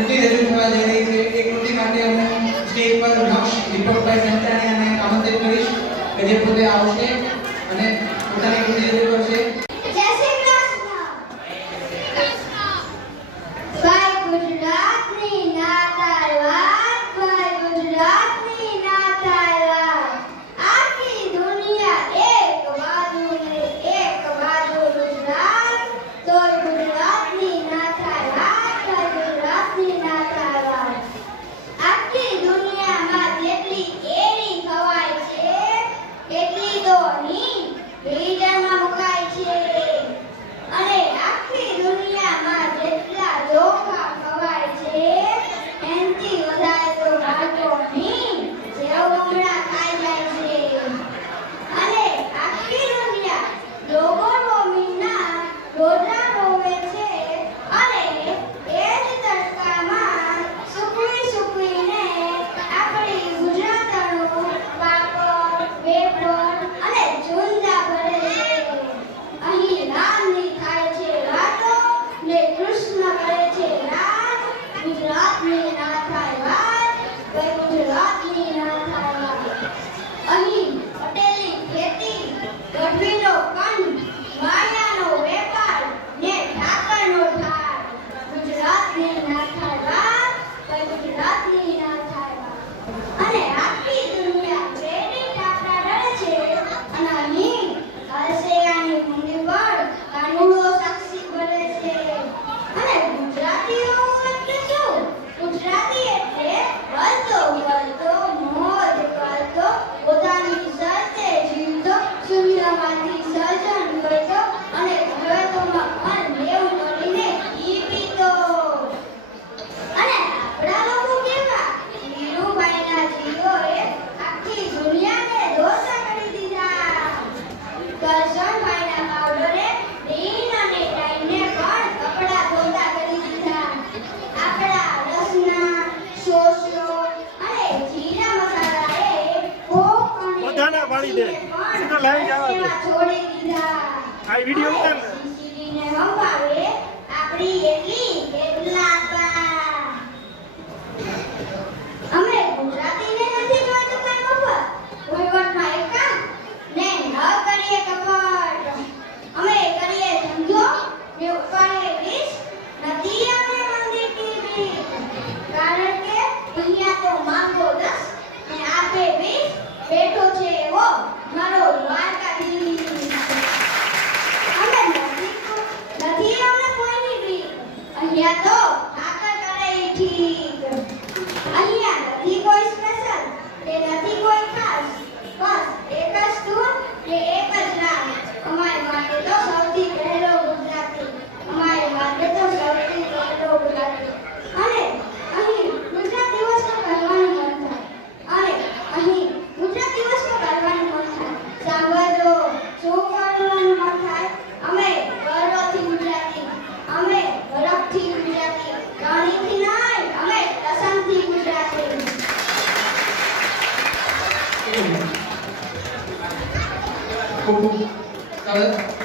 કૃતિ રજૂ કરવા જઈ રહી છે. એ કૃતિ માટે હું સ્ટેજ પર ડોક્ટર દીપકભાઈ અને આમંત્રિત કરીશ કે જે પોતે આવશે અને પોતાની કૃતિ રજૂ કરશે. અમે કરીએ ધંધો, ને નથી કારણ કે અહીંયા તો માંગો દસ, ને આપે વીસ, બેઠો છે એવો. અહીંયા તો ઠાકર કરે ઠીક. અહીંયા નથી કોઈ સ્પેશિયલ તે નથી કોઈ ખાસ. खूप खूप